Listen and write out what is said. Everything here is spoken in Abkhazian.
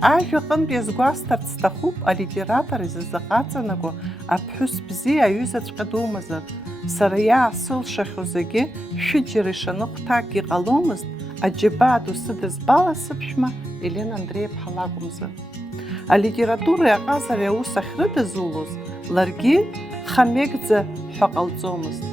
Ажәаҟынтә иазгәасҭарц сҭахуп алитератор изызаҟаҵанаго аԥҳәыс бзиа аҩызаҵәҟьа думазар, сара иаасылшахьоу зегьы шәыџьара ишаныхәҭак иҟаломызт аџьабаа ду сыдызбала сыԥшәма Елена Андреиа-ԥҳа лакәымзар. Алитературеи аҟазареи аус ахьрыдызулоз ларгьы хамеигӡа ҳәа ҟалҵомызт.